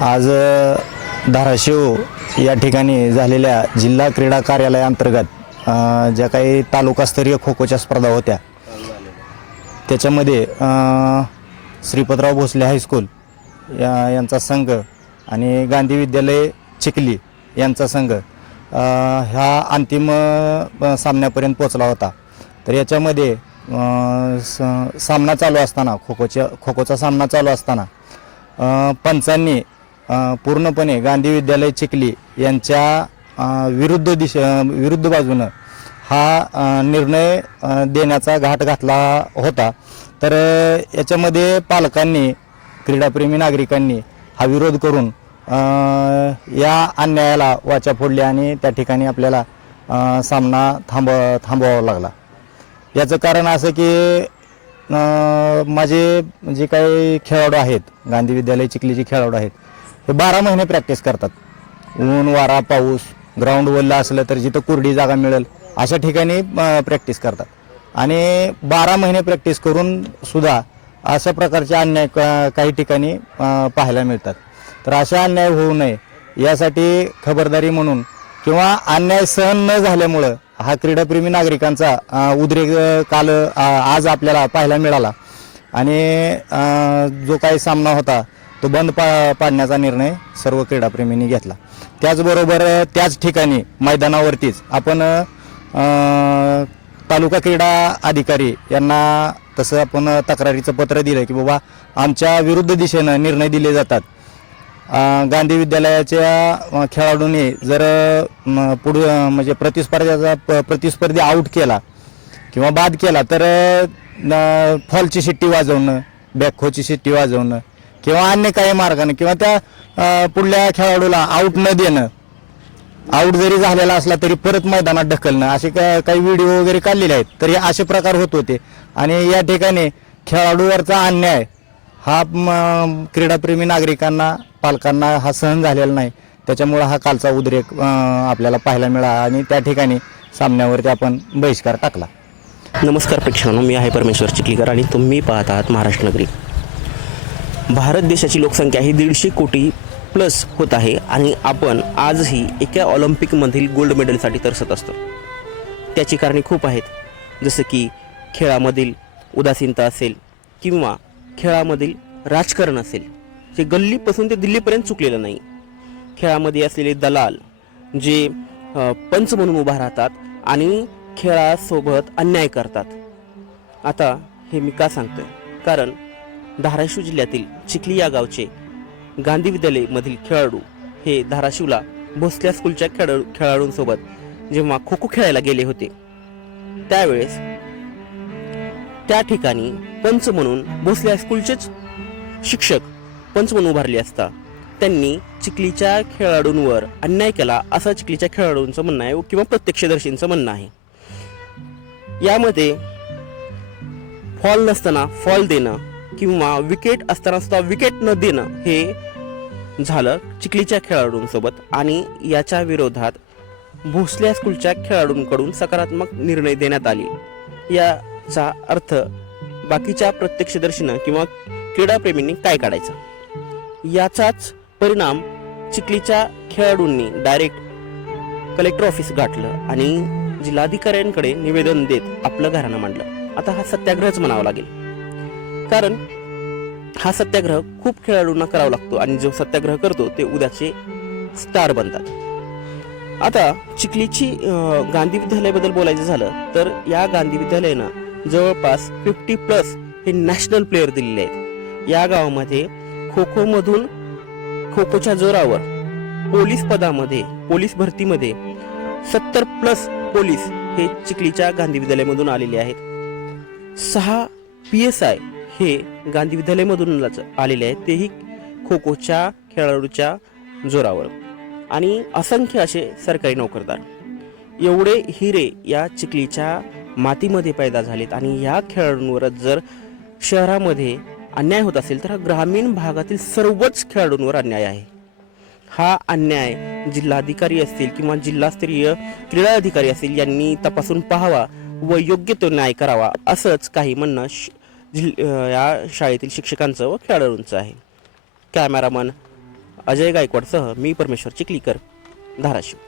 आज धाराशिव या ठिकाणी झालेल्या जिल्हा क्रीडा कार्यालयाअंतर्गत अ, ज्या काही तालुकास्तरीय खो खोच्या स्पर्धा होत्या. त्याच्यामध्ये अ, श्रीपतराव भोसले हायस्कूल या यांचा संघ आणि गांधी विद्यालय चिखली यांचा संघ अ, ह्या अंतिम अ, सामन्यापर्यंत पोचला होता. तर याच्यामध्ये अ, स- सामना चालू असताना खो खोच्या खो खोचा सामना चालू असताना अ, पंचांनी अ, पूर्णपणे गांधी विद्यालय चिखली यांच्या विरुद्ध दिश विरुद्ध बाजूनं हा निर्णय देण्याचा घाट घातला होता. तर याच्यामध्ये पालकांनी क्रीडाप्रेमी नागरिकांनी हा विरोध करून या अन्यायाला वाचा फोडली आणि त्या ठिकाणी आपल्याला सामना थांब थांबवावा लागला. याचं कारण असं की माझे जे काही खेळाडू आहेत गांधी विद्यालय चिखलीचे खेळाडू आहेत हे बारा महिने प्रॅक्टिस करतात. ऊन वारा पाऊस ग्राउंड वल्लं असलं तर जिथं कुरडी जागा मिळेल अशा ठिकाणी प्रॅक्टिस करतात. आणि बारा महिने प्रॅक्टिस करून सुद्धा अशा प्रकारचे अन्याय का- काही ठिकाणी पाहायला मिळतात. तर अशा अन्याय होऊ नये यासाठी खबरदारी म्हणून किंवा अन्याय सहन न झाल्यामुळं हा क्रीडाप्रेमी नागरिकांचा उद्रेक काल आज आपल्याला पाहायला मिळाला. आणि जो काही सामना होता तो बंद पा पाडण्याचा निर्णय सर्व क्रीडाप्रेमींनी घेतला. त्याचबरोबर त्याच ठिकाणी मैदानावरतीच आपण तालुका क्रीडा अधिकारी यांना तसं आपण तक्रारीचं पत्र दिलं की बाबा आमच्या विरुद्ध दिशेनं निर्णय दिले जातात. गांधी विद्यालयाच्या खेळाडूंनी जर पुढ म्हणजे प्रतिस्पर्ध्याचा प- प्रतिस्पर्धी आऊट केला किंवा बाद केला तर फॉलची शिट्टी वाजवणं बॅकखोची शिट्टी वाजवणं किंवा अन्य काही मार्गाने किंवा त्या पुढल्या खेळाडूला आऊट न देणं. आऊट जरी झालेला असला तरी परत मैदानात ढकलणं. असे का- काही व्हिडिओ वगैरे काढलेले आहेत. तर हे असे प्रकार होत होते. आणि या ठिकाणी खेळाडूवरचा अन्याय हा क्रीडाप्रेमी नागरिकांना पालकांना हा सहन झालेला नाही. त्याच्यामुळं हा कालचा उद्रेक आपल्याला पाहायला मिळाला आणि त्या ठिकाणी सामन्यावरती आपण बहिष्कार टाकला. नमस्कार प्रेक्षकांनो मी आहे परमेश्वर चिखलीकर आणि तुम्ही पाहत आहात महाराष्ट्र नगरी. भारत देशाची लोकसंख्या ही दीडशे कोटी प्लस होत आहे आणि आपण आजही एका ऑलिम्पिकमधील गोल्ड मेडलसाठी तरसत असतो. त्याची कारणे खूप आहेत. जसं की खेळामधील उदासीनता असेल किंवा खेळामधील राजकारण असेल जे गल्लीपासून ते दिल्लीपर्यंत चुकलेलं नाही. खेळामध्ये असलेले दलाल जे पंच म्हणून उभा राहतात आणि खेळासोबत अन्याय करतात. आता हे मी का सांगतोय? कारण धाराशिव जिल्ह्यातील चिखली या गावचे गांधी विद्यालयमधील खेळाडू हे धाराशिवला भोसल्या स्कूलच्या खेळाडू खेळाडूंसोबत जेव्हा खो खो खेळायला गेले होते त्यावेळेस त्या ठिकाणी पंच म्हणून भोसल्या स्कूलचेच शिक्षक पंच म्हणून उभारले असता त्यांनी चिखलीच्या खेळाडूंवर अन्याय केला असं चिखलीच्या खेळाडूंचं म्हणणं आहे किंवा प्रत्यक्षदर्शींचं म्हणणं आहे. यामध्ये फॉल नसताना फॉल देणं किंवा विकेट असताना सुद्धा विकेट न देणं हे झालं चिखलीच्या खेळाडूंसोबत आणि याच्या विरोधात भोसले स्कूलच्या खेळाडूंकडून सकारात्मक निर्णय देण्यात आले. याचा अर्थ बाकीच्या प्रत्यक्षदर्शीनं किंवा क्रीडाप्रेमींनी काय काढायचं? याचाच परिणाम चिखलीच्या खेळाडूंनी डायरेक्ट कलेक्टर ऑफिस गाठलं आणि जिल्हाधिकाऱ्यांकडे निवेदन देत आपलं घराणं मांडलं. आता हा सत्याग्रहच म्हणावा लागेल. कारण हा सत्याग्रह खूप खेळाडूंना करावा लागतो आणि जो सत्याग्रह करतो ते उद्याचे स्टार बनतात. आता चिखलीची गांधी विद्यालयाबद्दल बोलायचं झालं तर या गांधी विद्यालयानं जवळपास फिफ्टी प्लस हे नॅशनल प्लेयर दिलेले आहेत. या गावामध्ये खो खोमधून खो खोच्या जोरावर पोलीस पदामध्ये पोलीस भरतीमध्ये सत्तर प्लस पोलीस हे चिखलीच्या गांधी विद्यालयामधून आलेले आहेत. सहा पी एस आय हे गांधी विद्यालयमधूनच आलेले आहेत. तेही खो खोच्या खेळाडूच्या जोरावर. आणि असंख्य असे सरकारी नोकरदार. एवढे हिरे या चिखलीच्या मातीमध्ये पैदा झालेत. आणि या खेळाडूंवरच जर शहरामध्ये अन्याय होत असेल तर ग्रामीण भागातील सर्वच खेळाडूंवर अन्याय आहे. हा अन्याय जिल्हाधिकारी असतील किंवा जिल्हास्तरीय क्रीडा अधिकारी असतील यांनी तपासून पाहावा व योग्य तो न्याय करावा असंच काही म्हणणं या शाळेतील शिक्षकांचं व खेळाडूंचं आहे. कॅमेरामन अजय गायकवाडसह मी परमेश्वर चिखलीकर धाराशिव.